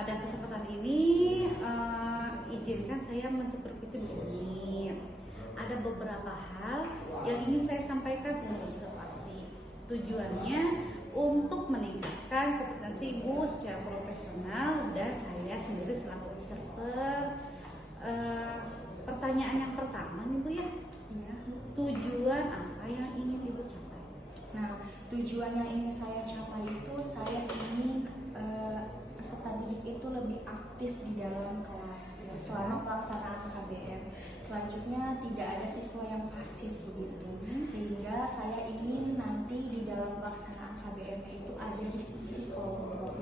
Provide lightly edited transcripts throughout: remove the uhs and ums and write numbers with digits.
pada kesempatan ini izinkan saya mensupervisi begini. Ada beberapa hal yang ingin saya sampaikan sebagai observasi. Tujuannya untuk meningkatkan kompetensi Ibu secara profesional dan saya sendiri selaku observer. Pertanyaan yang pertama nih Bu ya, tujuan apa yang ingin Ibu capai? Nah, tujuan yang ingin saya capai itu saya ingin peserta didik itu lebih aktif di dalam kelas ya, selama pelaksanaan KBM. Selanjutnya tidak ada siswa yang pasif begitu, sehingga saya ingin nanti di dalam pelaksanaan KBM itu ada diskusi kelompok.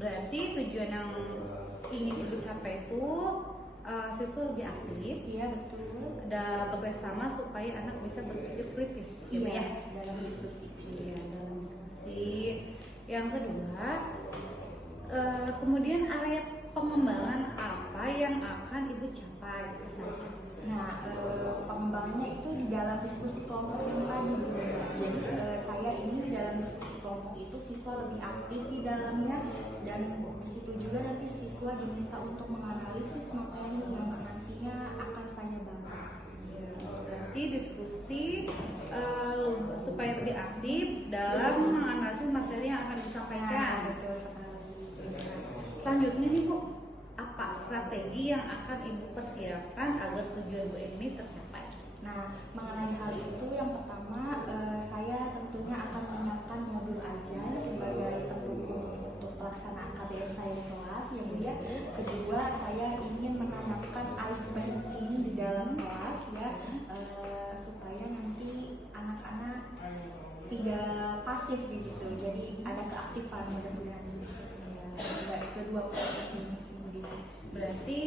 Berarti tujuan yang ingin Ibu capai itu siswa lebih aktif, Iya betul. dan bekerjasama supaya anak bisa berpikir kritis, gitu Iya, ya. dalam diskusi. Iya, dalam diskusi. Yang kedua, kemudian area pengembangan apa yang akan Ibu capai? Apa saja? Nah, pengembangannya itu di dalam diskusi kelompok yang tadi. Jadi saya ini di dalam diskusi kelompok itu siswa lebih aktif di dalamnya, dan di situ juga nanti siswa diminta untuk menganalisis materi yang nantinya akan saya bahas. Berarti diskusi supaya lebih aktif dalam menganalisis materi yang akan disampaikan. Betul sekali. Selanjutnya nih Bu, apa strategi yang akan Ibu persiapkan agar tujuan Bu ini tercapai? Nah, mengenai hal itu yang pertama saya tentunya akan menyiapkan modul ajar sebagai pendukung untuk pelaksanaan KBM saya di kelas ya Bu ya. Kedua, saya ingin menanamkan ice breaking di dalam kelas ya, supaya nanti anak-anak tidak pasif begitu. Jadi ada keaktifan mudah-mudahan di situ. Ya, kedua ini. Berarti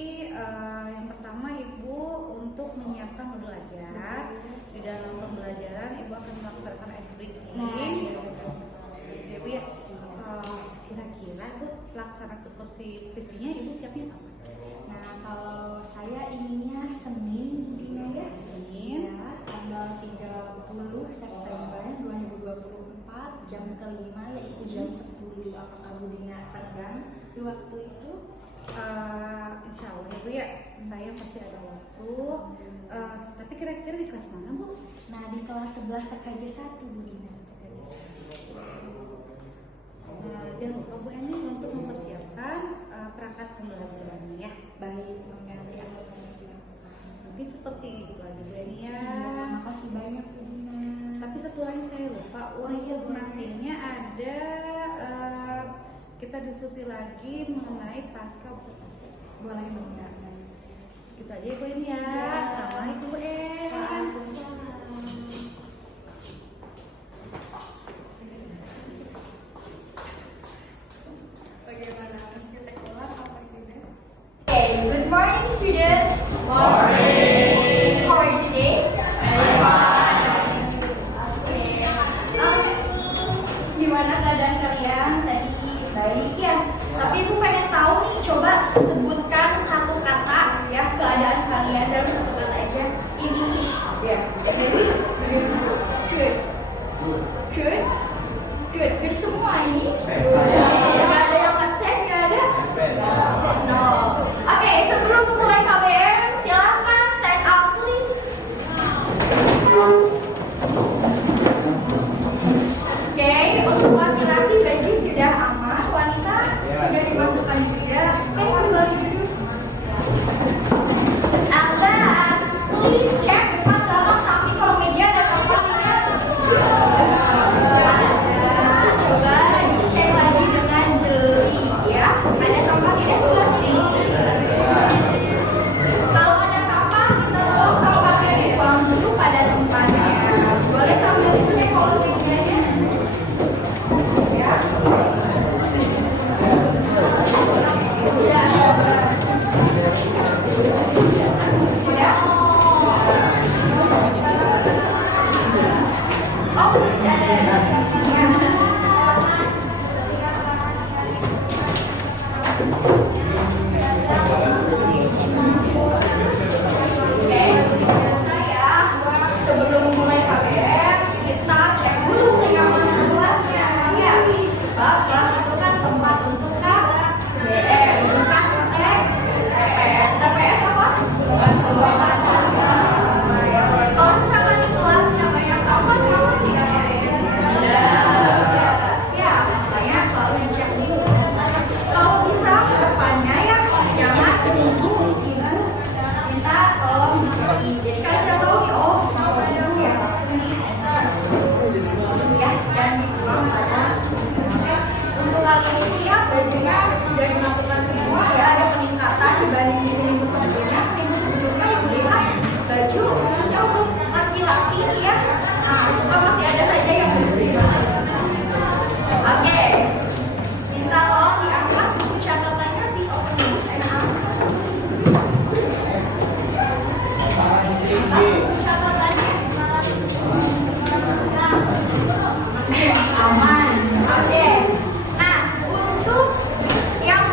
yang pertama Ibu untuk menyiapkan modul ajar. Di dalam pembelajaran Ibu akan melaksanakan ice breaking. Ya Bu ya. Kira-kira Bu pelaksanaan supervisinya Ibu siapnya apa? Nah, kalau saya inginnya Senin mungkin ya. Senin Ya, tanggal 30 September 2024 jam kelima yaitu jam 10. Apakah Bu Dina sedang di waktu itu? Insya Allah ya Bu ya, saya pasti ada waktu. Tapi kira-kira di kelas mana Bu? Nah, di kelas 11 TKJ 1 Bu Dina. Jangan lupa Bu Eni untuk mempersiapkan perangkat pembelajarannya ya. Baik, mengerti apa saya siap. Mungkin seperti itu aja Bu Eni ya. Makasih banyak Bu Dina. Tapi satu lagi saya lupa, untuk nantinya ada kita diskusi lagi mengenai pasca observasi. Boleh Bu Dina. Gitu aja Bu Eni ya. Assalamualaikum Bu En. Okay, good morning students. Morning. How are you today? Gimana keadaan kalian tadi? Baik ya. Tapi Ibu pengen tahu nih, coba sebutkan satu kata ya keadaan kalian dalam satu kata aja. In English. Ya. Good. Good. Good. Good. Good semua ini. Gak ada yang nge-save, gak ada? No. Oke, sebelum mulai KBM, silakan stand up please. Oke, untuk laki-laki baju sudah aman, wanita sudah dimasukkan juga. Kembali duduk. And then, please check depan belakang samping kalau meja ada sampah tidak. Coba dicek lagi dengan jeli ya. Ada sampah tidak sebelah sini. Kalau ada sampah, tolong sampahnya dibuang dulu pada tempatnya. Boleh sambil dicek kalau mejanya. Ya. ADC-nya sudah dimasukkan semua ya, ada peningkatan dibanding minggu sebelumnya. Minggu sebelumnya yang melihat baju khususnya untuk laki-laki ya, suka masih ada saja yang belum dimasukkan. Oke, minta tolong diangkat buku catatannya, please open buku saya catatannya. Aman. Oke. Nah, untuk yang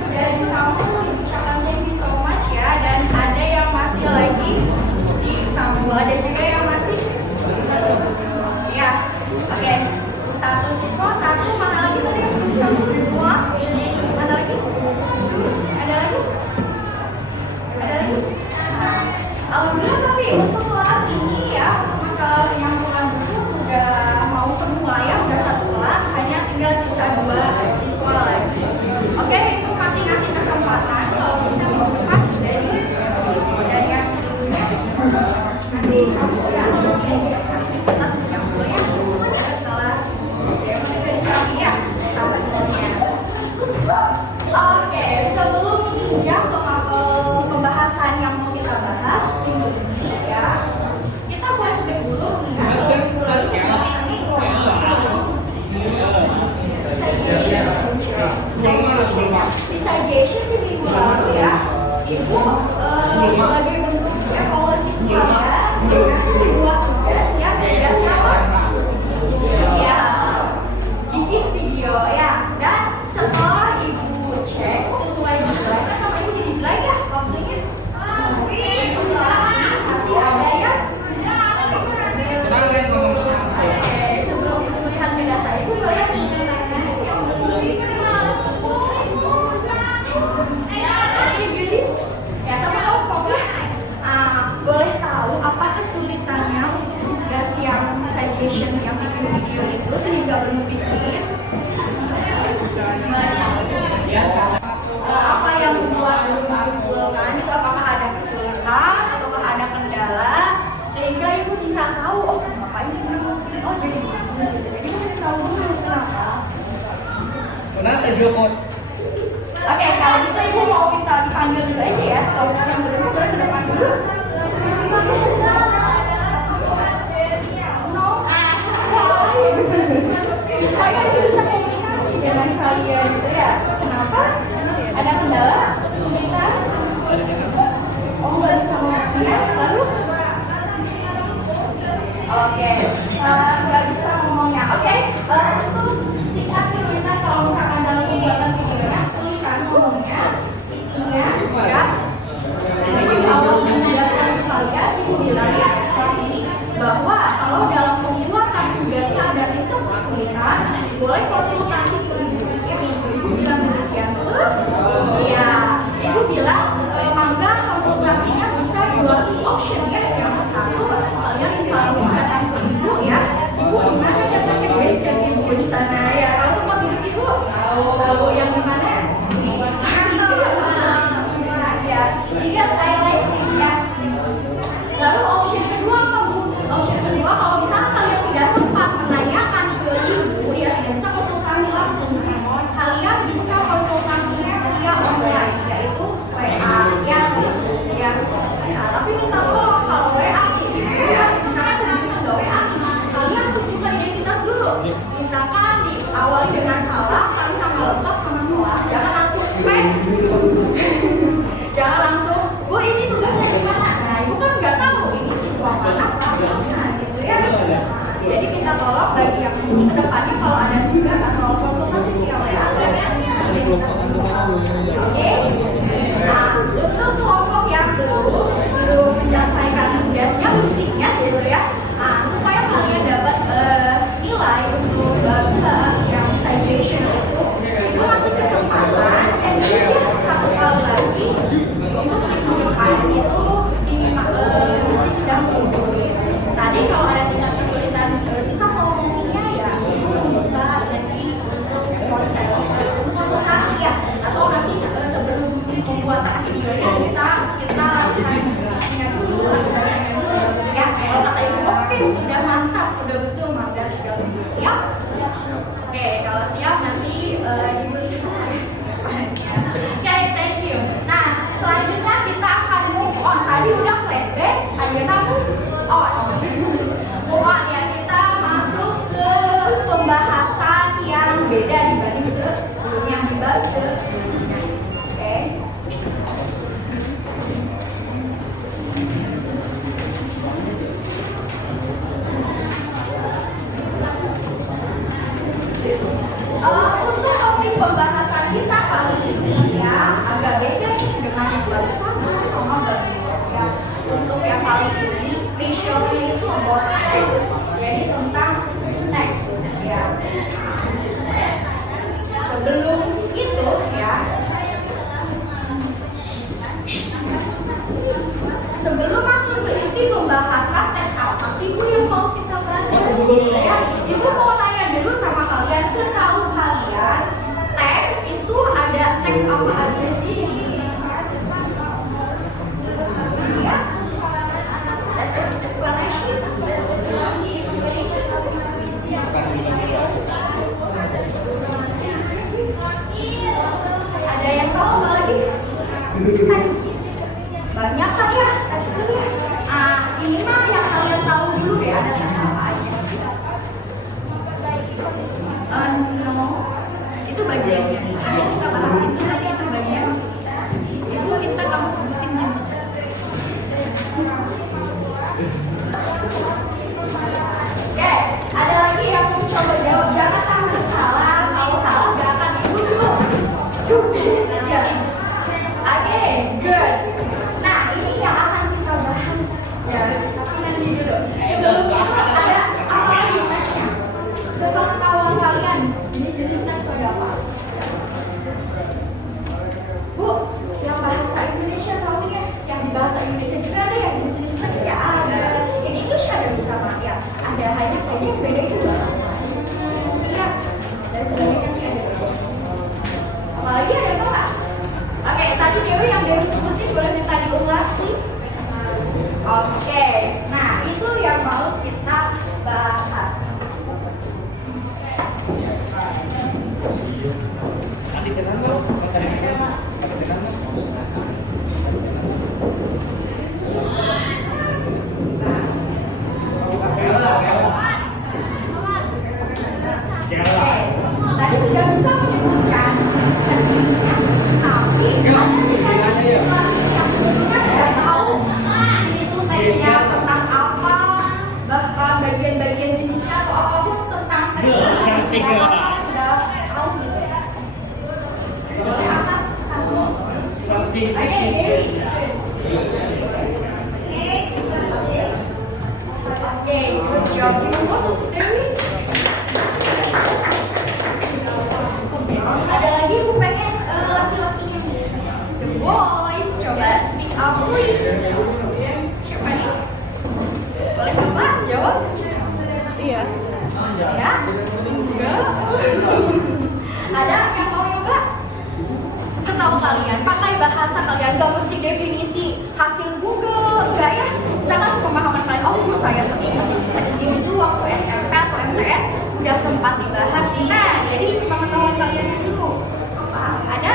sudah disambung ucapan thank you so much ya, dan ada yang masih lagi disambung, ada juga yang masih ya. Oke. Satu siswa, satu, mana lagi tadi yang belum disambung? Dua. Mana lagi? Ada lagi? Ada lagi? Alhamdulillah, tapi untuk kelas ini ya, masalah yang kurang buku sudah mau semua ya, udah satu kelas, hanya tinggal sisa 2 siswa lagi. Oke, itu masih ngasih kesempatan kalau bisa membuka dari yang sebelumnya. Nanti sambung ya, kita sudah mulai ya, salah. Ya, mulai dari tadi ya, sambungnya. Oke, sebelum pinjam ke pembahasan yang mau kita bahas minggu ini ya, kita flashback dulu suggestion di minggu lalu ya, Ibu sebagai bentuk evaluasi kalian dengan sebuah tugas yang tugasnya apa? Ya, bikin video ya, dan setelah Ibu cek sesuai deadline, sama Ibu jadi deadline ya waktunya masih ada ya. Sebelum Ibu melihat ke data Ibu boleh ya, sama boleh tahu apa kesulitannya untuk tugas yang suggestion yang bikin video itu sehingga belum bikin? Apa yang membuat belum mengumpulkan itu? Apakah ada kesulitan ataukah ada kendala sehingga Ibu bisa tahu, oh kenapa ini belum bikin, oh jadi Ibu harus tahu dulu kenapa. Oke, kalau gitu Ibu mau minta dipanggil dulu aja ya. Kalau yang belum boleh ke depan dulu. Supaya Ibu bisa komunikasi dengan kalian gitu ya. Kenapa? Ada kendala? Kesulitan? Oh, nggak bisa ngomongnya. Lalu? Oke, nggak bisa ngomongnya. Oke, untuk tingkat kesulitan kalau misalkan dalam pembuatan videonya kesulitan ngomongnya, ya. Jadi awal penjelasan kalian Ibu bilang ya bahwa kalau dalam pembuatan tugasnya ada itu kesulitan, boleh konsultasi ke Ibu. Ibu bilang demikian tuh. Iya, Ibu bilang mangga konsultasinya bisa 2 option ya. Yang satu kalian bisa langsung datang ke Ibu ya. Ibu di mana datangnya guys dan Ibu di sana ya. Kalau tempat duduk Ibu tahu yang di mana? Ya, tiga saya lagi ya. Lalu option kedua apa Bu? Option kedua kalau misalnya kalian tidak sempat menanyakan ke Ibu ya, tidak bisa konsultasi langsung, kalian bisa konsultasinya via online, yaitu WA ya. Nah, tapi minta tolong kalau WA Ibu ya, misalkan sebelumnya nggak WA, kalian tunjukkan identitas dulu. Misalkan diawali dengan salam, kalian nama lengkap sama kelas, jangan langsung jangan langsung, Bu ini tugasnya di mana? Nah, Ibu kan nggak tahu ini siswa mana, nah, gitu ya. Jadi minta tolong bagi yang kedepannya kalau ada tugas atau konsultasi via WA, oke. Nah, untuk kelompok yang belum menyelesaikan tugasnya, musiknya gitu ya. Nah, supaya kalian dapat nilai untuk yang suggestion itu, Ibu masih kesempatan dan isi 1 kali lagi untuk ditemukan itu mesti sudah mengungguli. Tadi kalau ada tingkat kesulitan sisa ngomongnya ya Ibu membuka sesi untuk konsultasi ya, atau nanti kita kali ini ya agak beda nih dengan yang baru sama baru ya. Untuk yang kali ini spesialnya itu about text, jadi tentang teks ya. Sebelum itu ya, sebelum masuk ke inti pembahasan tes apa sih Bu yang mau kita bahas ya, Ibu mau tanya dulu sama kalian, setahu kalian teks itu ada teks apa aja sih? Ya, ada yang tahu apa lagi? Teks. Banyak kan ya teksturnya. Ini mah yang kalian tahu dulu deh, ada teks apa aja. No, itu bagiannya. Nanti kita bahas itu, nanti itu bagian. Ibu minta kamu sebutin jenis. Oke, ada lagi yang mau coba jawab. Jangan takut salah. Kalau salah gak akan ibu cukup. Oke, good. Nah, ini yang akan kita bahas. Ya, tapi nanti dulu. Sebelum itu ada apa lagi nextnya? Sepengetahuan kalian, jenis teks ada apa? Bu, yang bahasa Indonesia tahu ya? Yang di bahasa Indonesia juga ada yang jenis teks ya ada. Yang English ada bersama ya. Ada hanya saja yang beda itu bahasa. Iya, dan sebenarnya ada beda. Apalagi ada apa? Oke, tadi Dewi yang Dewi sebutin boleh minta diulang, please. Oke, nah itu yang mau kita bahas. Tadi sudah bisa menyebutkan tapi ada yang sudah tahu itu teksnya tentang apa, bahkan bagian-bagian jenisnya atau apapun tentang teksnya apa sudah tahu gitu ya. Boleh angkat kamu. Oke, good job. Dewi. Ada lagi Bu pengen laki-lakinya nih. The boys, coba speak up please. Siapa nih? Boleh coba jawab? Iya. Ya? Enggak. Ada yang mau nyoba? Setahu kalian, pakai bahasa kalian, gak mesti definisi hasil Google, enggak ya? Misalkan pemahaman kalian, oh saya teks ini tuh waktu SMP atau MTS udah sempat dibahas. Nah, jadi pengetahuan kalian dulu. Apa? Ada?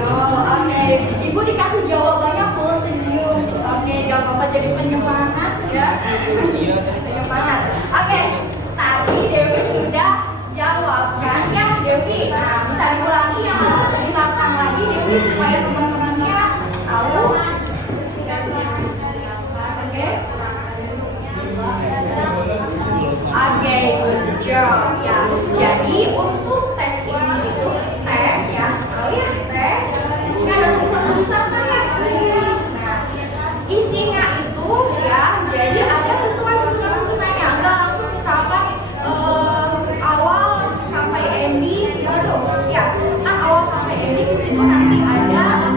Oh, oke. Ibu dikasih jawabannya full senyum. Oke, jangan apa jadi penyemangat ya. Penyemangat. Oke, tadi Dewi sudah jawabkan ya Dewi. Nah, bisa diulangi yang diulang lagi Dewi supaya teman-temannya tahu. Oke, good job ya. Jadi untuk tes ini itu tes ya, kalian tes. Isinya ada tulisan-tulisan ya. Nah, isinya itu ya, jadi ada susunan-susunannya. Enggak langsung misalkan awal sampai ending gitu. Ya, kan awal sampai ending di situ nanti ada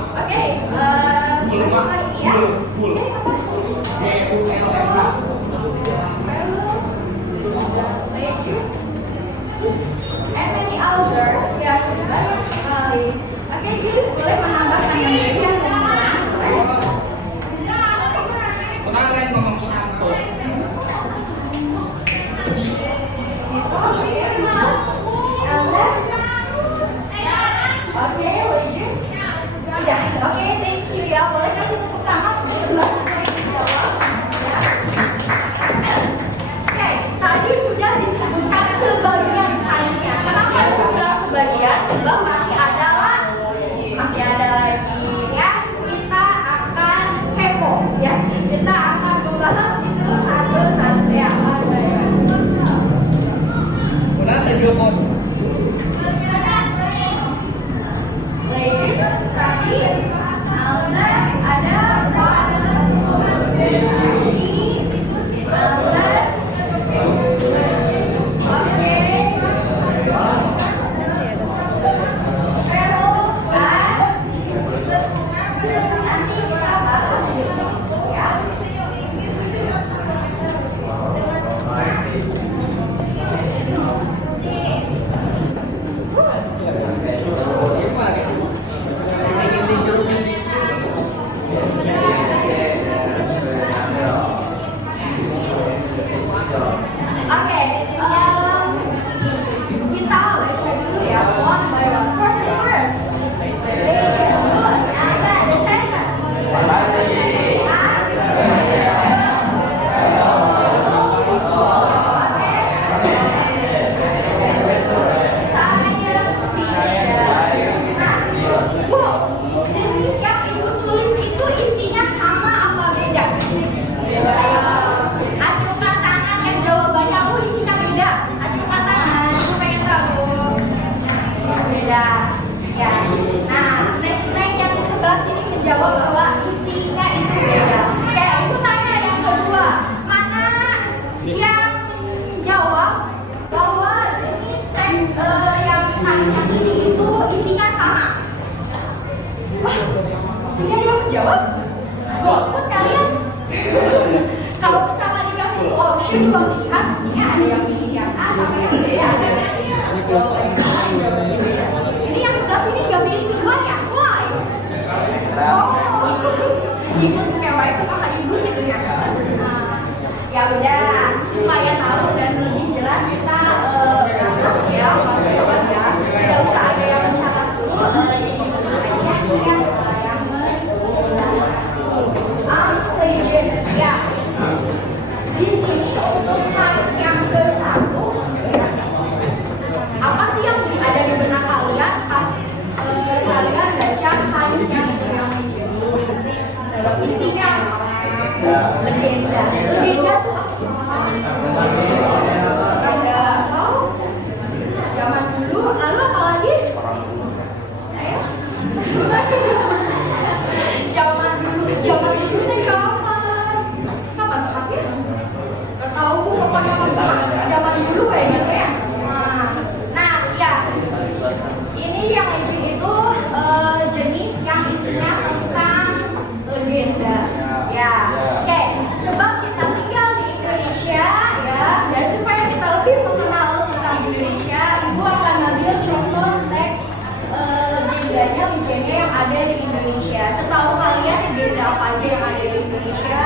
Oke, lagi ya. Oke, apa? And many other, ya banyak sekali. Oke, jadi boleh menambahkan yang lain yang Kemarin ngomong santun. Oke, lanjut. Udah, oke, thank you ya. Boleh kasih tepuk tangan untuk kedua saya dijawab. Oke, tadi sudah disebutkan sebagian hanya. Kenapa itu bilang sebagian? Sebab masih ada lagi ya. Kita akan kepo ya. Kita akan membahas itu satu-satu ya. Udah terjumpa. Tadi ada jawab, golput kalian. Kalau misalnya dikasih option cuma pilihan, pastinya ada yang pilih yang A sama yang B ya. Ini yang sebelah sini nggak pilih keduanya, why? Oh, ikut mewah itu kakak ibu gitu ya. Ya udah, supaya tahu dan lebih jelas kita bahas ya, kawan-kawan ya. Tidak usah ada yang mencatat dulu, jadi itu aja ya. Ya, di sini untuk baris yang ke-1, apa sih yang ada di benak kalian pas kalian baca hadis yang isinya legenda. Legenda tuh apa? Nggak tahu. Zaman dulu, lalu apa lagi? Saya? Zaman dulu teh kapan? Kapan tepatnya? Gak tahu bu, pokoknya zaman dulu kayaknya ya. Nah, ya. Ini yang legend itu jenis yang isinya tentang legenda. Ya, oke. Sebab kita tinggal di Indonesia ya, dan supaya kita lebih mengenal tentang Indonesia, ibu akan ambil contoh teks legenda yang ada di Indonesia. Setahu kalian legenda apa aja yang ada di Indonesia?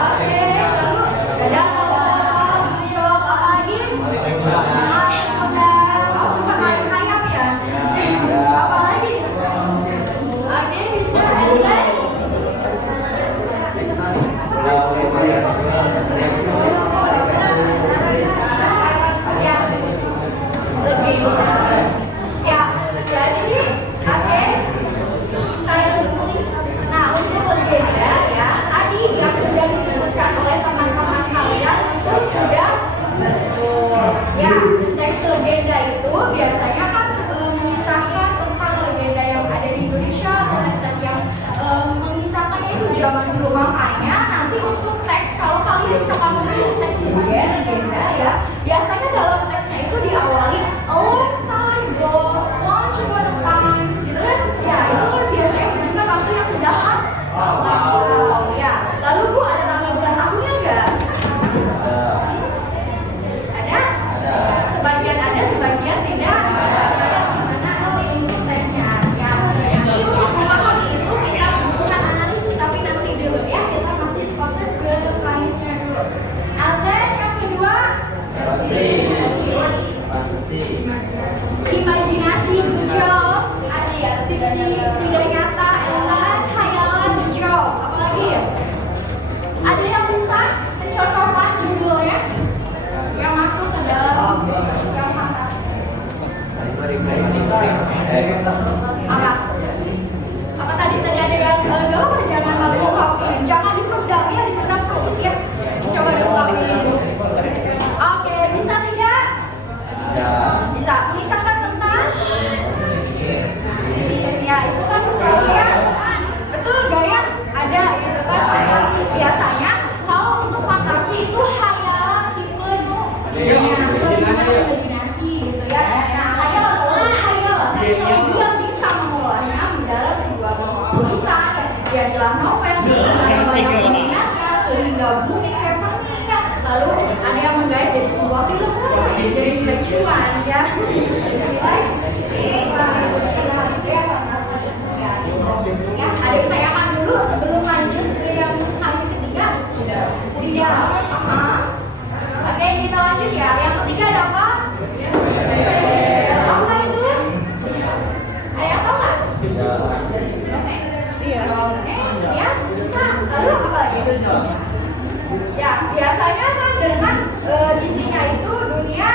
Oke, lalu ada apa lagi? Suka ayam ya? Apa lagi? Oke, bisa ya, jadi oke. tidak nyata, elegan, khayalan, hijau. Apalagi ya? Ada yang bisa mencontohkan judulnya yang masuk ke dalam yang fantasi? Apa? Apa tadi ada yang enggak? Jangan malu-maluin, jangan dipendam ya, dipendam sakit ya. Coba diungkapin. Oke, bisa tidak? Bisa. Mengisahkan tentang? Ya, itu kan gaya. Betul, gaya ada gitu kan. Fantasi. Biasanya kalau untuk fantasi itu hayalan simple itu. Imajinasi gitu ya. Nah, hayalan dia bisa mengolahnya mendalam sebuah tulisan ya dalam novel sehingga booming happening ya. Lalu ada yang menggait jadi sebuah film, jadi kecuan ya. Ada yang tayangan dulu sebelum lanjut ke yang hari ketiga? Tidak. Oke, kita lanjut ya. Yang ketiga ada apa? Apa itu? Ada yang tahu nggak? Iya. Ya, bisa. Lalu apa lagi? Ya, biasanya kan dengan isinya itu dunia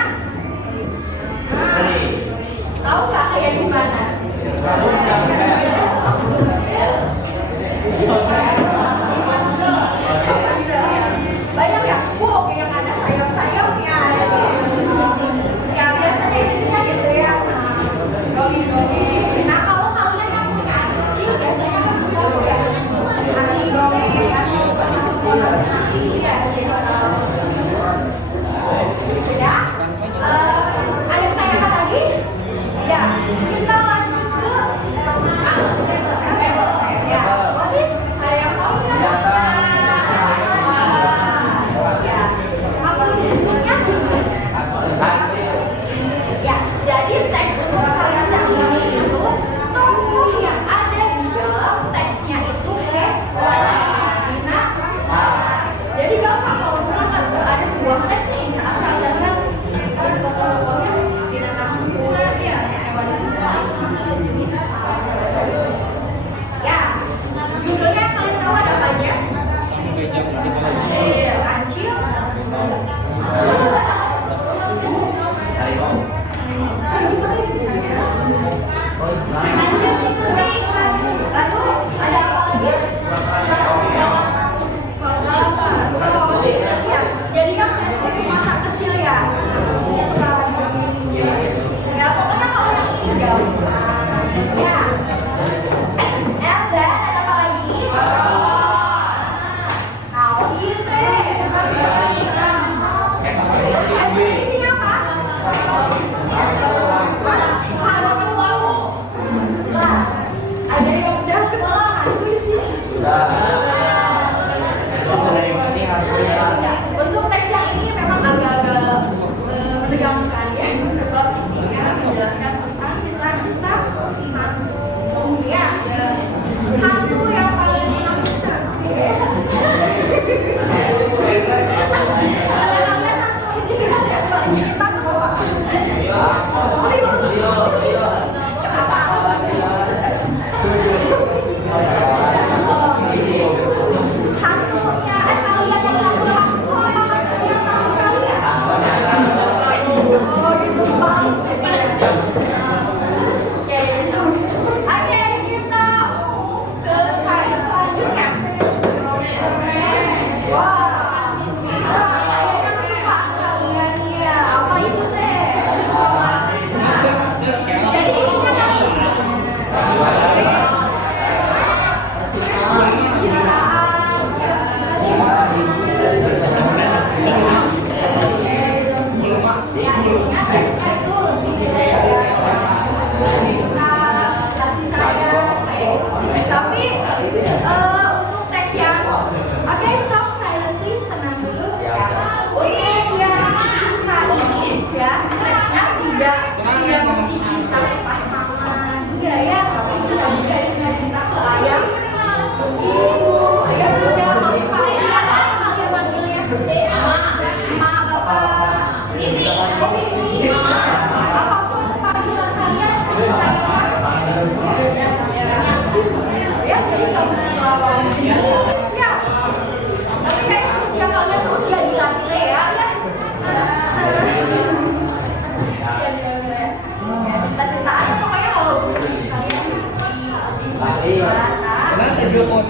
jemput.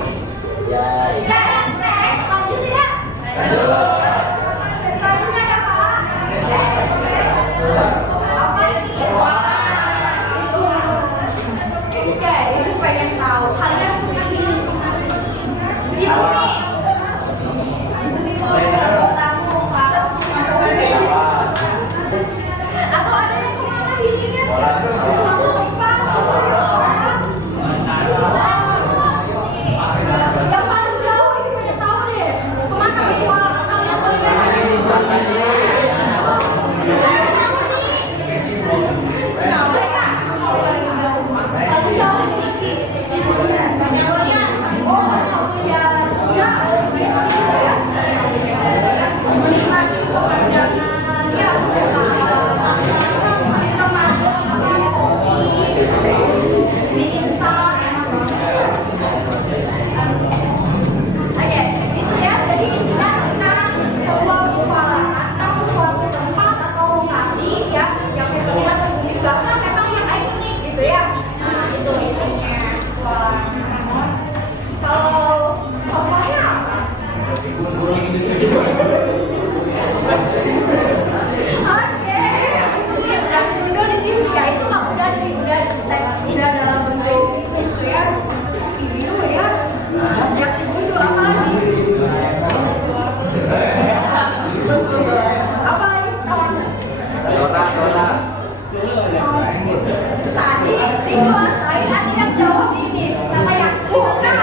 Ya, next, lanjut tidak? Selanjutnya ada apa? Apa ini? Oke, ibu pengen tahu kalian suka ini? Ibu nih. Atau ada yang kemana ini kan? Suatu tempat. Yang paling jauh ini pengen tahu deh. Kemana kalian Oke, itu ya. Jadi isinya tentang sebuah petualangan atau suatu tempat atau lokasi ya yang terlihat di belakang memang yang ikonik gitu ya. Nah, itu isinya petualangan. Kalau contohnya apa? Oke, yang dulu di TV ya itu mah udah dalam bentuk itu ya video ya. Yang itu apa lagi? Apa lagi? Tadi dikuasain ada yang jawab ini, kata yang bukan.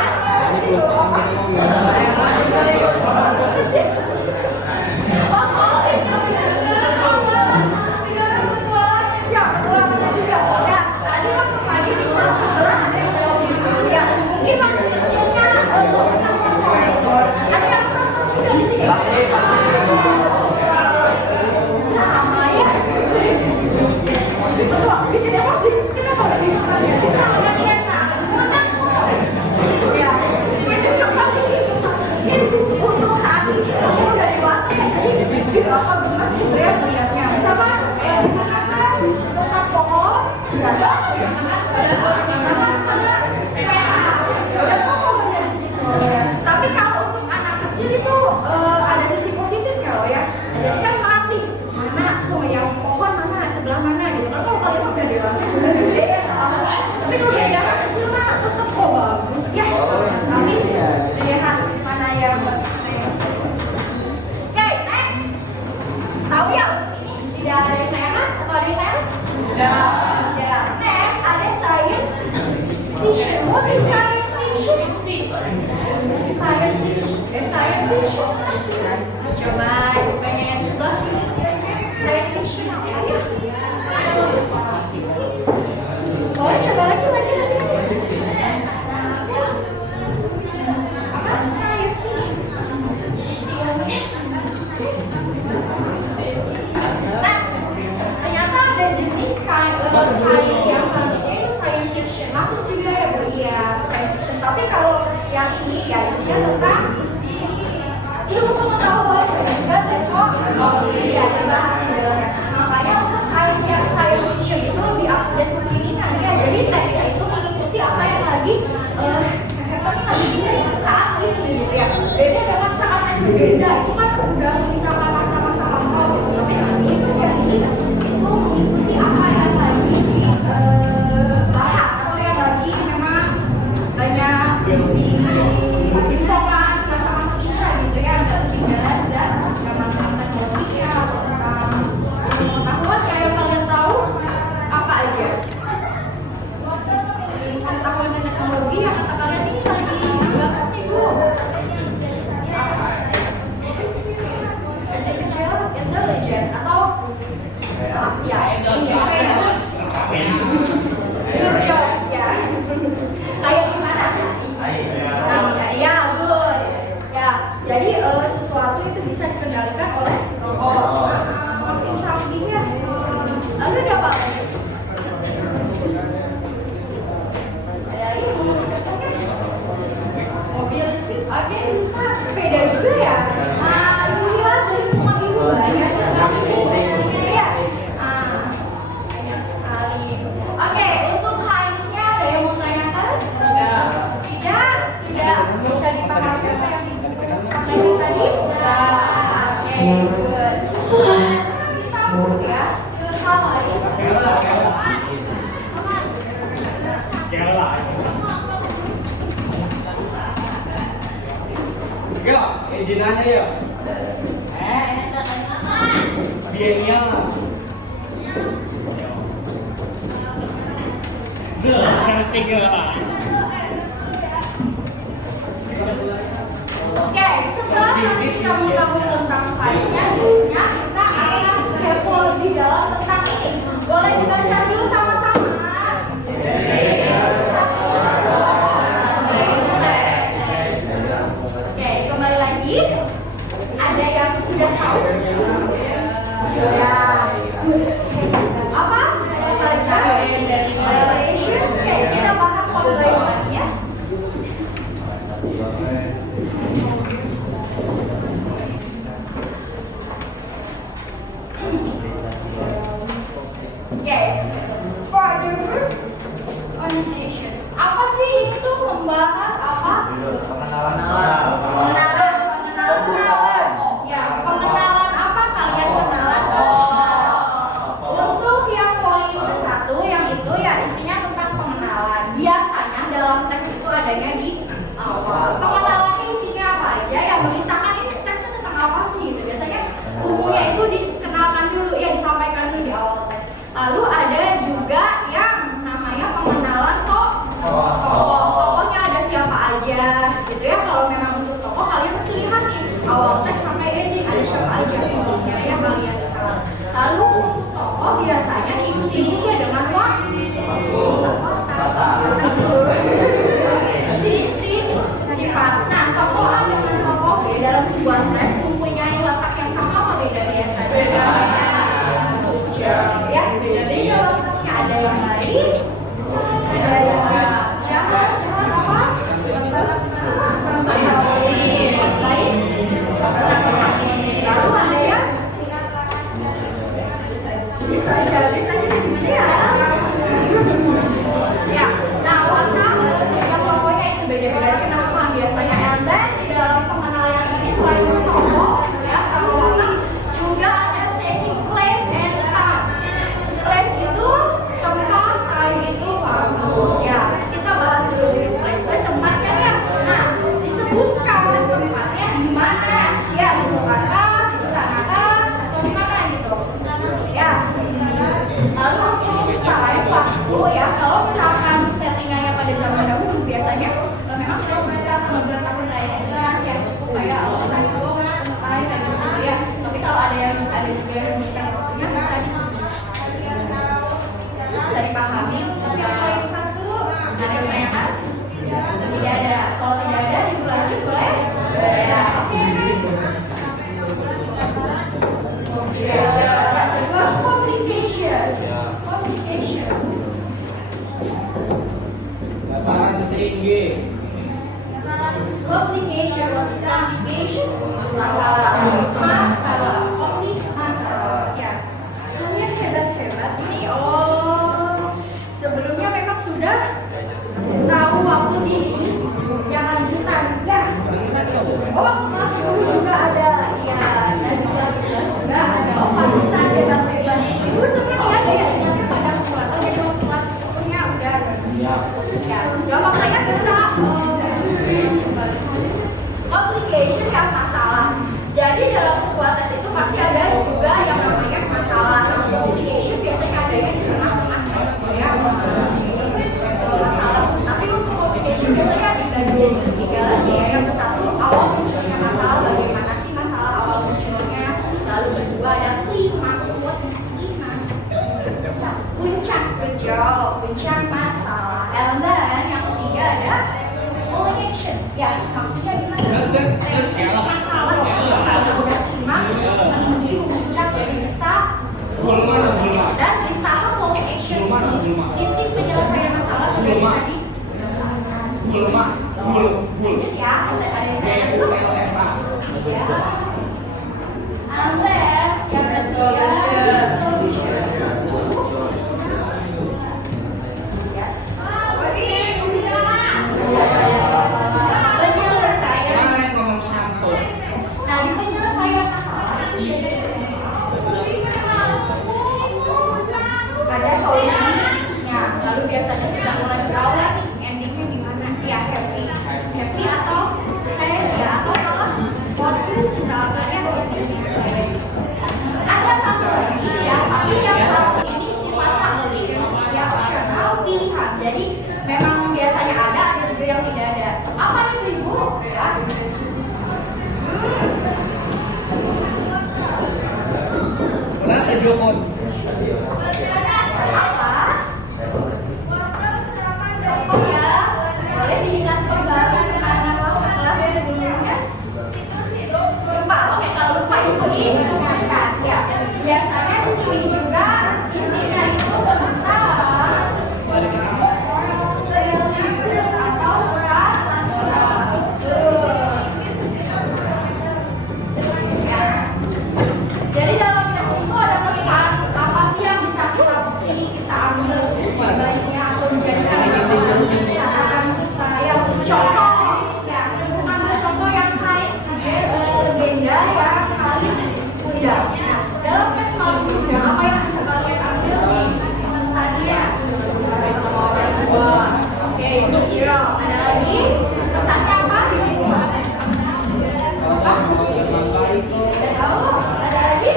Untuk saat ini kamu udah dewasa ya, jadi di belakang gemes gitu ya melihatnya. Sama tetap pohon, tapi kalau untuk anak kecil itu ada sisi positifnya loh ya. Jadi kan melatih mana tuh yang pohon mana sebelah mana gitu. Kan kalau kalian udah dewasa udah gede ya, tapi kalau dari anak kecil mah tetap kok bagus ya. Tapi lihat mana yang Oke, next. Tahu ya? Tidak ada yang merah atau ada yang merah? Ya. Next, ada science fiction. What is science fiction? Science fiction. Coba pengen sebelah sini. Science fiction apa ya? Oh, coba lagi. Apa science fiction? Nah, ternyata ada jenis kain yang selanjutnya itu science fiction. Masuk juga ya Bu, iya science fiction. Tapi kalau yang ini ya isinya tentang ilmu pengetahuan juga teknologi ya dibahas. Makanya untuk science fiction itu lebih update kekinian ya. Jadi teksnya itu mengikuti apa yang lagi saat ini gitu ya. Beda dengan saat yang berbeda itu kan udah misalkan masa-masa awal gitu. Tapi itu yang ini itu mengikuti apa yang lagi dibahas atau yang lagi memang banyak diinfokan masa-masa kita gitu ya. Tinggal dan memang teknologi ya atau tentang pengetahuan kayak yang kalian tahu Yuk, izinannya yuk. Biennial lah. Searching lah. Oke, setelah nanti kamu tahu tentang faiznya, jenisnya, kita akan kepo lebih dalam tentang ini. Boleh dibaca dulu sama-sama. Oke, kembali lagi. Ada yang sudah tahu? Sudah. Apa? Baca. Population. Oke, kita bahas population ya. Oke, for the first orientation. Apa sih ini tuh membahas apa? Pengenalan. Ya, pengenalan apa kalian kenalan? Untuk yang poin ke-1 yang itu ya isinya tentang pengenalan. Biasanya dalam teks itu adanya di awal. Pengenalannya isinya apa aja? Yang mengisahkan ini teksnya tentang apa sih gitu. Biasanya umumnya itu dikenalkan dulu ya, disampaikan dulu di awal teks. Lalu ada juga yang namanya pengenalan tokohnya ada siapa aja gitu ya. Kalau memang untuk tokoh kalian mesti lihat nih awal teks sampai ending ada siapa aja tokohnya yang kalian kenal. Lalu untuk tokoh biasanya diikuti juga dengan sifat. Nah, tokoh dengan tokoh ya dalam sebuah teks mempunyai letak yang sama apa beda biasanya? Ya, beda-beda letaknya. Ada yang baik, ada yang jahat apa? Baik. Lalu ada yang bisa jadi gimana ya? Ya, nah warna setiap tokohnya itu beda-beda. Kenapa? Biasanya Anda di dalam pengenalan ini selain tokoh, ya kalau warna juga ada setting place and time. Place itu tempat, time itu waktu. Ya, kita bahas dulu di place. Place tempatnya ya. Nah, disebutkan tempatnya di mana? Ya, di Jakarta, di sana atau di mana gitu. Ya. Lalu untuk time waktu ya, kalau misalkan settingannya pada zaman dahulu biasanya memang kita sudah mengambil tahun lainnya ya cukup kayak alasan itu kayak gitu ya. Tapi kalau ada juga yang bukan waktunya bisa dipahami. Untuk yang poin 1 ada pertanyaan? Tidak ada. Kalau tidak ada dilanjut boleh? Ya, oke. Communication. Dataran tinggi. Communication. Masalah. Ya. Kalian hebat ini. Oh, sebelumnya memang sudah tahu waktu di yang lanjutan. Ya. Oh, waktu kelas 10 juga ada. Ya, dan kelas 11 juga ada. Oh, pantesan hebat-hebat. Itu sebenarnya ada ya, ternyata pada kuartal jadi waktu kelas 10-nya udah. Ya, nggak makanya kita obligation yang masalah. Jadi dalam sebuah tes itu pasti ada juga yang namanya masalah. Obligation biasanya adanya di tengah-tengah teks ya. Masalah. Tapi untuk obligation biasanya dibagi jadi 3 lagi ya. Yang satu awal munculnya masalah, bagaimana sih masalah awal munculnya. Lalu kedua ada klimaks, what is klimaks? Puncak, puncak masalah. And then yang ketiga ada culmination. Ya, maksudnya gimana? Masalah udah klimaks menuju puncak jadi besar. Dan di tahap culmination titik penyelesaian masalah sudah bisa lanjut ya. Ada yang dulu. Ya. And then yang ketiga solution. Nah, di penyelesaian ada solusinya. Lalu biasanya sudah mulai berawal pilihan. Jadi memang biasanya ada juga yang tidak ada. Apa itu Ibu? Ya. Berapa Jomon? Apa? Oh ya, boleh diingat kembali karena mau kelas sebelumnya. Lupa, oke kalau lupa Ibu diingatkan ya. Biasanya di sini juga isinya itu sementara atau berat. Jadi dalam tes itu ada pesan apa sih yang bisa kita ini kita ambil baiknya atau menjadikan catatan kita yang contoh ya ambil contoh yang lain legenda yang paling mudah. Nah, dalam tes kali juga apa yang bisa kalian ambil di pesannya? Oke, good job. Ada lagi pesannya apa? Ada lagi?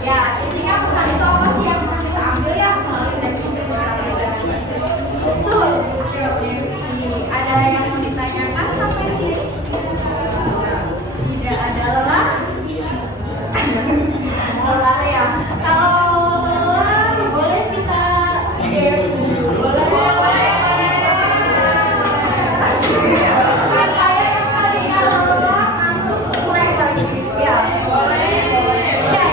Ya, intinya pesan itu apa sih yang bisa kita ambil ya melalui tes ini? Betul. Ada yang mau ditanyakan sampai sini? Tidak ada lelah? Lelah ya. Kalau lelah boleh kita boleh. Saya yang tadinya lelah ngantuk mulai lagi. Ya, boleh. Ya,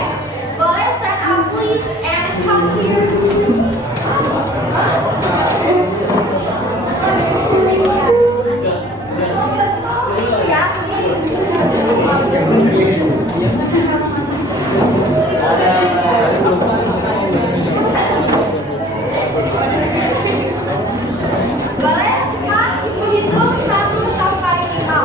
boleh stand up please and come here. Boleh cepat Ibu hitung 1 sampai 5.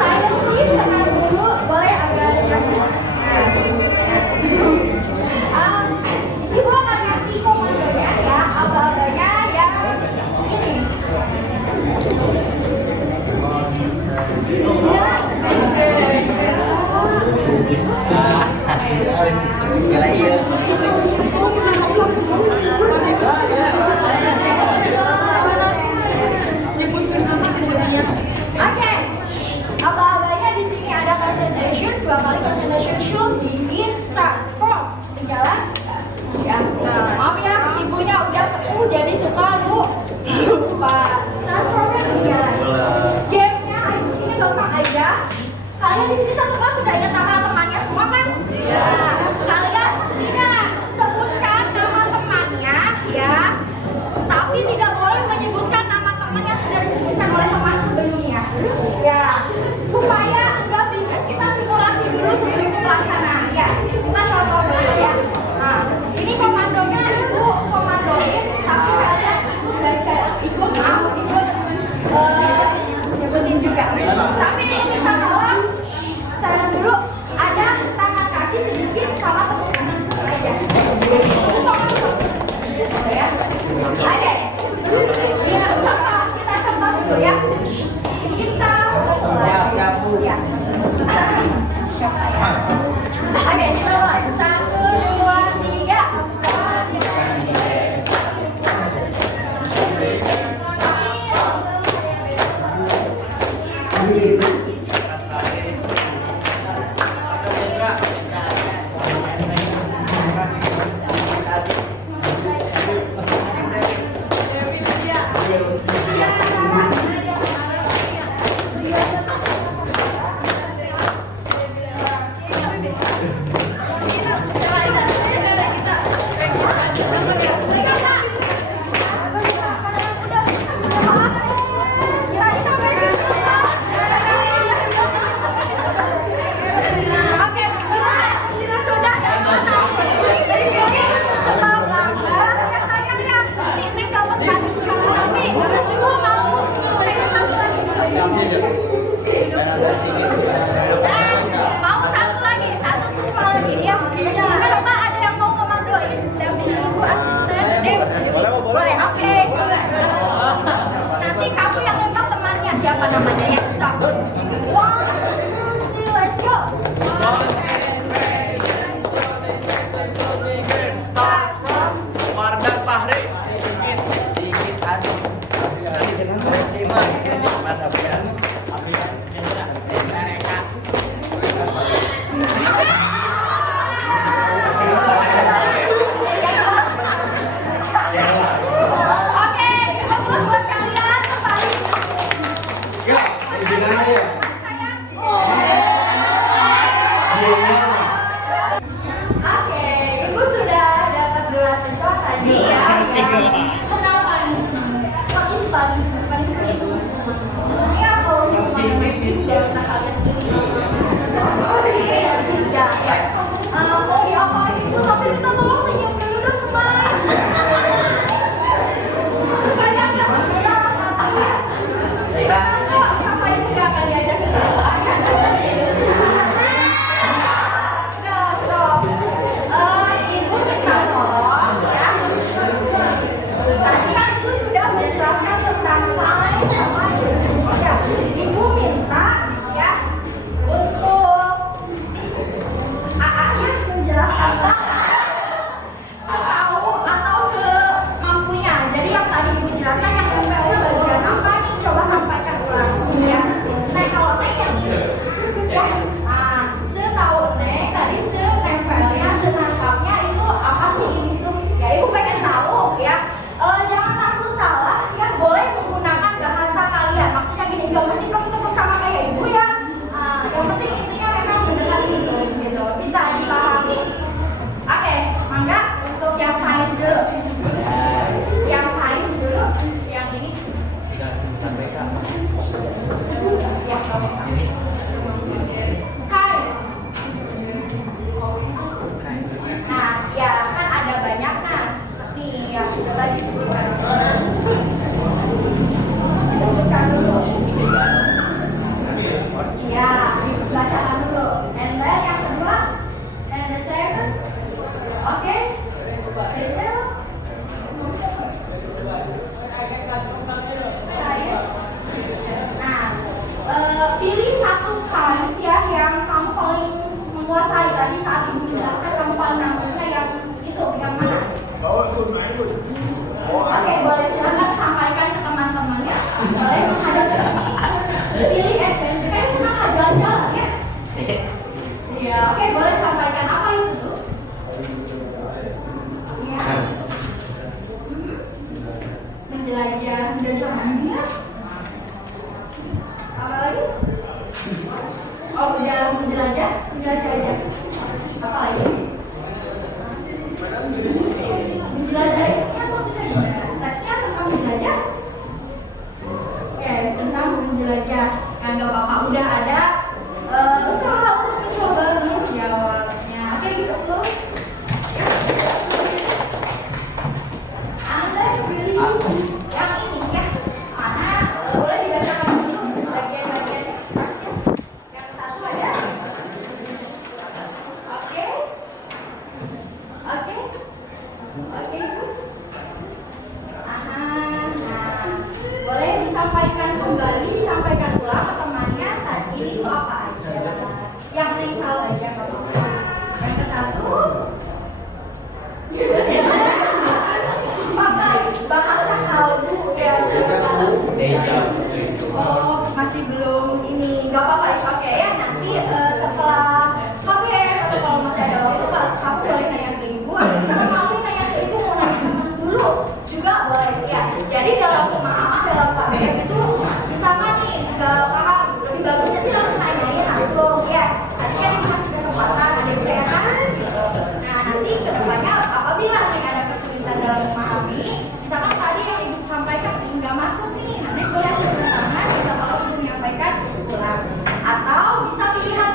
Saya please tenang dulu, boleh agak Ibu akan ngasih komandonya ya, abal-abalnya yang ini. Gila iya. Oke, abal-abalnya di sini ada concentration, 2 kali concentration should begin start from. Jalan? Ya, maaf ya, ibunya udah sepuh jadi suka lupa. Start from-nya jalan. Game-nya ini gampang aja. Kalian di sini satu kelas sudah ingat nama temannya semua kan? Iya. Kalian ingat sebutkan nama temannya ya. Tapi tidak boleh menyebutkan nama teman yang sudah disebutkan oleh teman sebelumnya. Ya, supaya enggak bingung kita simulasi dulu sebelum pelaksanaan. Ya, kita contoh dulu ya. Nah, ini komandonya Ibu komandoin, tapi kalian ikut baca, ikut nyebutin juga. Tapi kita tolong cara dulu ada tangan kaki sedikit sama tepuk tangan aja. Ya, oke. Ya, contoh kita coba dulu ya. Kita biota kalian ini. Oke, sudah ya. Oh ya apa itu? Tapi minta tolong senyum dulu dong semuanya. Supaya sampai ibu gak akan diajak ke bawah. Ibu minta tolong ya. Tadi kan ibu sudah menjelaskan tentang sains sama Indonesia. Ibu minta ya untuk AA-nya menjelaskan atau semampunya. Jadi yang tadi ibu jelaskan yang nempelnya bagian apa nih? Coba sampaikan ulang ya. Nah kalau Neng yang ini ya, setahu Neng tadi nempelnya, senangkapnya itu apa sih ini tuh? Ya ibu pengen tahu ya. Jangan takut salah ya, boleh menggunakan bahasa kalian. Maksudnya gini, gak mesti plek-plek sama kayak ibu ya. Yang penting intinya memang mendekati gitu, bisa dipahami. Oke, mangga untuk yang sains dulu. Yang sains dulu, yang ini. Ya, Kai. Nah, ya kan ada banyak kan. Nih, ya coba disebutkan. Disebutkan dulu. Ya, bacakan dulu. And then yang kedua, and the second. Oke. Detail. Nah, pilih satu kalimat ya yang kamu paling menguasai. Tadi saat ibu menjelaskan kamu paling namanya yang itu, yang mana? Oke, boleh silakan sampaikan ke teman-temannya. Boleh menghadap ke sini. Pilih SMC, kayak senang aja jalan-jalan ya. Iya, oke, boleh sampaikan apa itu? Ya. Menjelajah dunia. Apa lagi? Oh, udah menjelajah aja. Apa lagi? Menjelajah itu kan maksudnya gimana? Teksnya tentang menjelajah? Oke, tentang menjelajah. Kan gak apa-apa, udah ada usaha untuk mencoba menjawabnya. Oke, gitu loh. Anda pilih yang ini ya. Karena boleh dibacakan dulu bagian-bagiannya. Yang satu ada. Oke. Nah, boleh disampaikan kembali, disampaikan ulang ke temannya tadi itu apa aja. Yang Neng tahu aja nggak apa-apa. Yang ke satu. Pakai bahasa kalbu ya. Oh, masih belum ini. Nggak apa-apa, oke ya. Nanti setelah atau kalau masih ada waktu, kamu boleh nanya ke ibu. Kalau kamu nanya ke ibu mau nanya teman dulu juga boleh ya. Jadi dalam pemahaman dalam konteks itu misalkan nih nggak paham, lebih bagusnya sih langsung tanyain langsung ya. Tadi kan dikasih kesempatan ada PNA gitu. Nah nanti kedepannya apabila ada kesulitan dalam memahami, misalkan tadi yang ibu sampaikan nggak masuk nih, nanti boleh turun tangan kita kalau ingin menyampaikan ulang. Atau bisa pilihan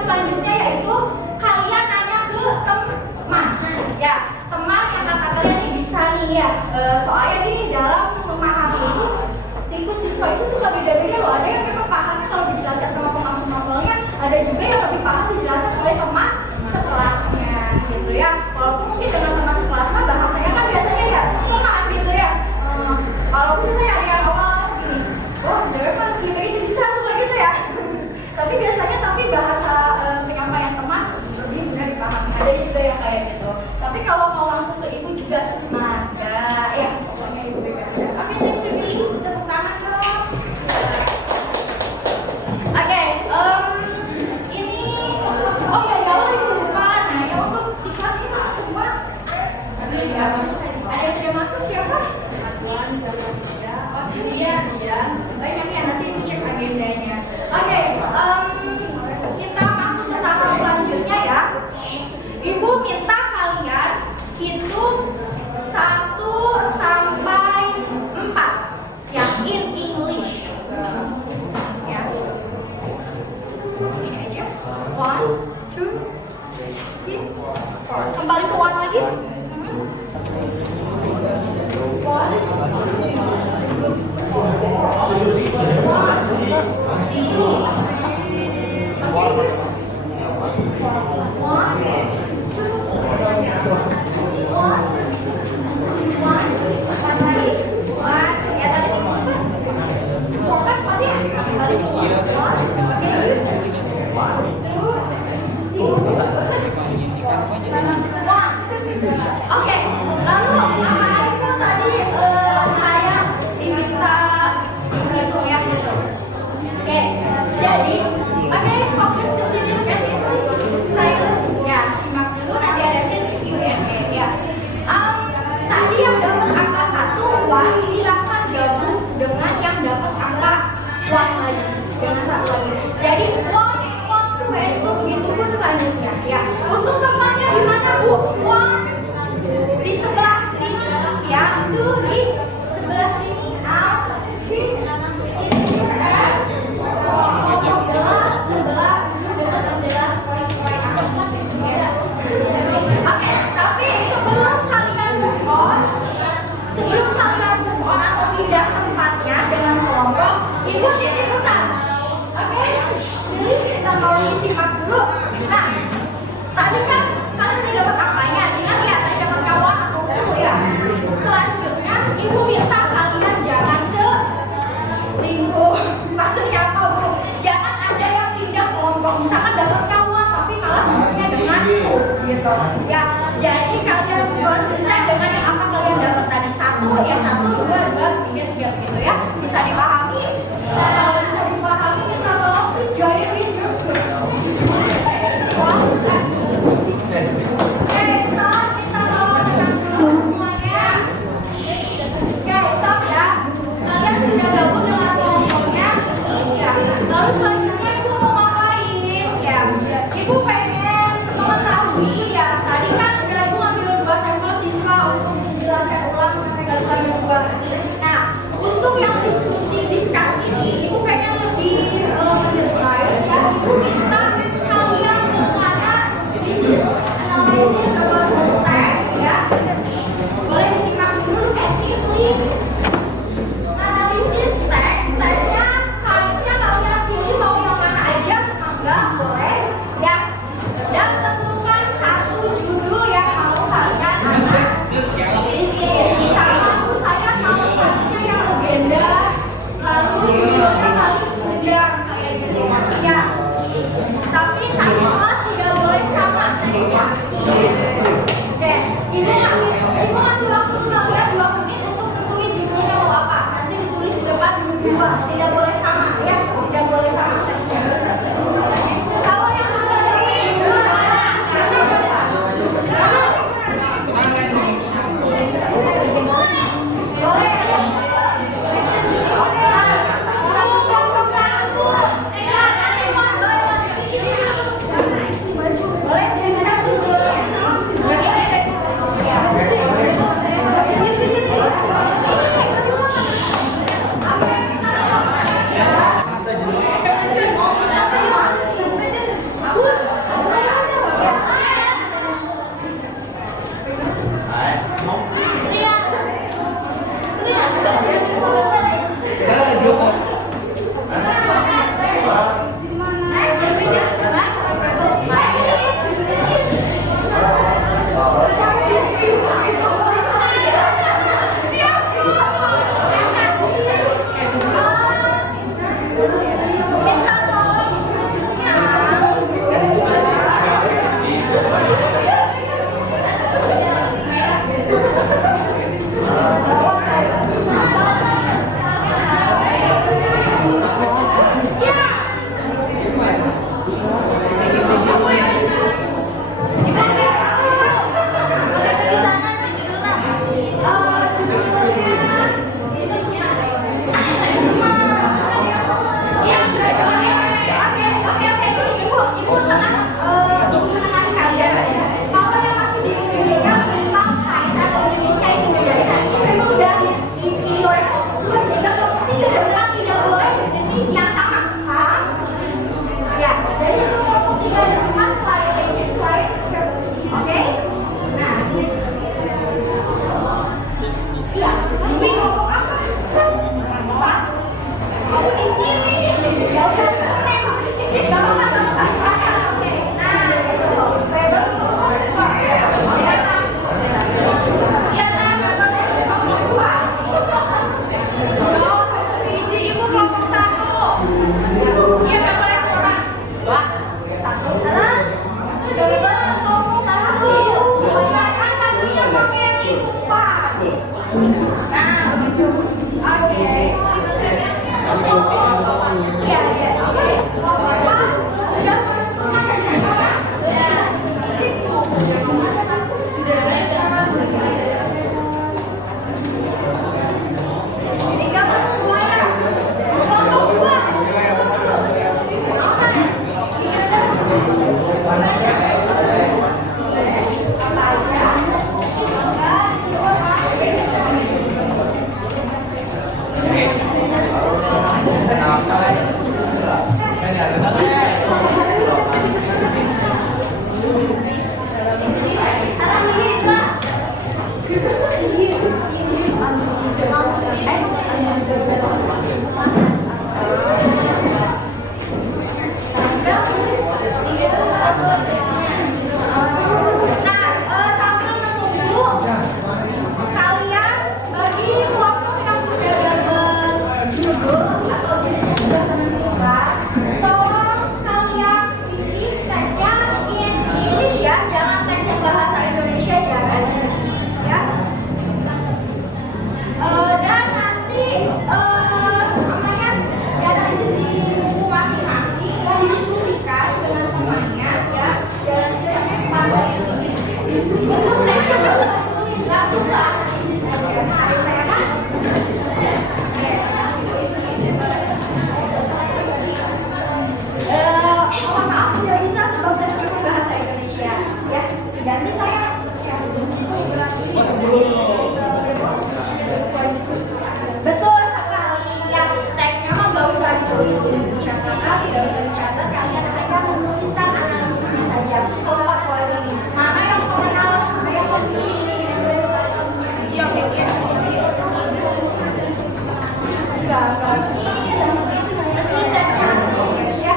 One, two, three, four. Kembali ke one lagi. Oke, lalu apa itu tadi saya diminta itu ya. Oke, jadi fokus ke sini kan itu saya ya simak dulu nanti ada sesi Q&A ya. Tadi yang dapat angka 1 1 silakan gabung dengan yang dapat angka 1 lagi dengan satu lagi. Jadi 1 itu begitu pun selanjutnya ya. Untuk tempatnya di mana Bu? 1 di sebelah sini ya, itu di sebelah sini Oke, tapi sebelum kalian move on atau pindah tempatnya dengan kelompok, ibu titip pesan. Oke, jadi kita mau simak dulu. Nah, tadi kan kalian udah dapat angkanya, ingat ya, tadi dapat kawan atau guru ya. Selanjutnya, ibu minta kalian jangan selingkuh. Maksudnya apa Bu? Jangan ada yang pindah kelompok. Misalkan dapat kawan, tapi malah ngomongnya dengan gitu. Ya, jadi kalian selesai dengan yang apa kalian dapat tadi 1 ya 1, 2, 3 gitu ya. Bisa dipahami? Kalau bisa dipahami, kita mau join video. Untuk yang diskusi ini, ibu pengen lebih mendetail ya. Ibu minta kalian kepada analisis atau teks ya. Boleh disimak dulu please. Analisis teksnya kalian pilih mau yang mana aja, enggak boleh ya. Dan tentukan satu judul yang mau kalian angkat. Sama saya kalau tadinya yang legenda, lalu judulnya paling mudah kayak gitu ya. Tapi satu kelas tidak boleh sama ya. Oke, ibu masih waktu kalian 2 menit untuk tentuin judulnya mau apa. Nanti ditulis di depan dua, tidak boleh sama ya, tidak boleh sama. Kalau yang sudah Nah, sambil menunggu kalian bagi kelompok yang sudah dapat judul atau jenis yang sudah menentukan, tolong kalian pilih teksnya in English ya, jangan teks yang bahasa Indonesia, jangan ya. Dan nanti namanya dari sisi buku masing-masing dan didiskusikan dengan temannya ya, dan sisanya kepada untuk teksnya tulis langsung ke analisis aja. Nah, saya kan mohon maaf tidak bisa sebab teksnya bahasa Indonesia ya, dan ini saya betul sekali ya, teksnya mah gak usah ditulis di catatan, tidak usah dicatat, kalian hanya menuliskan analisisnya saja. Kalau poin ini mana yang mengenal, mana yang memilih, yang bikin jangan yang bahasa Indonesia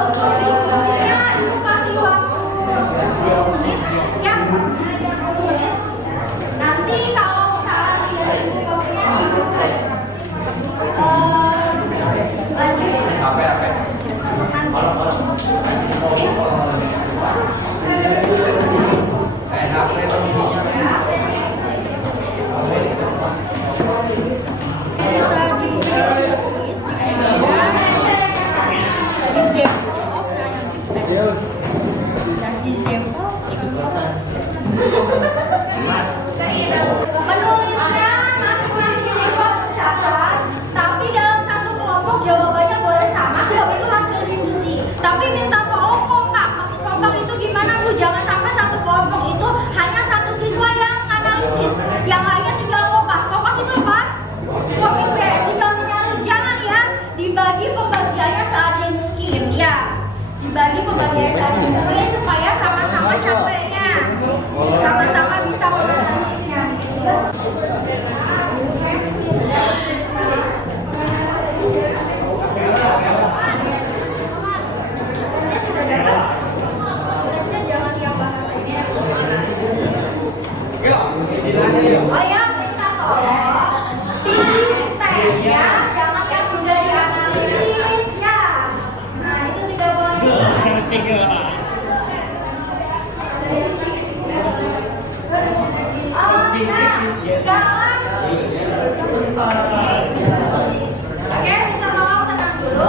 untuk diskusinya ibu kasih waktu 10 menit ya. Nanti kalau misalnya tidak cukup waktunya menulisnya masing-masing siswa mencatat, tapi dalam satu kelompok jawabannya boleh sama, sebab itu hasil diskusi. Tapi minta tolong kompak. Maksud kompak itu gimana Bu? Jangan sampai satu kelompok itu hanya satu siswa yang analisis, yang lainnya tinggal kopas. Kopas itu apa? Copy paste, tinggal menyalin. Jangan ya, dibagi pembagiannya seadil mungkin ya. Dibagi pembagiannya seadil mungkin supaya sama-sama capeknya, sama-sama bisa menganalisisnya. Jangan yang bahasanya. Oh ya, minta tolong pilih teksnya, jangan yang sudah dianalisis ya. Nah, itu tidak boleh. Oke, minta tolong tenang dulu.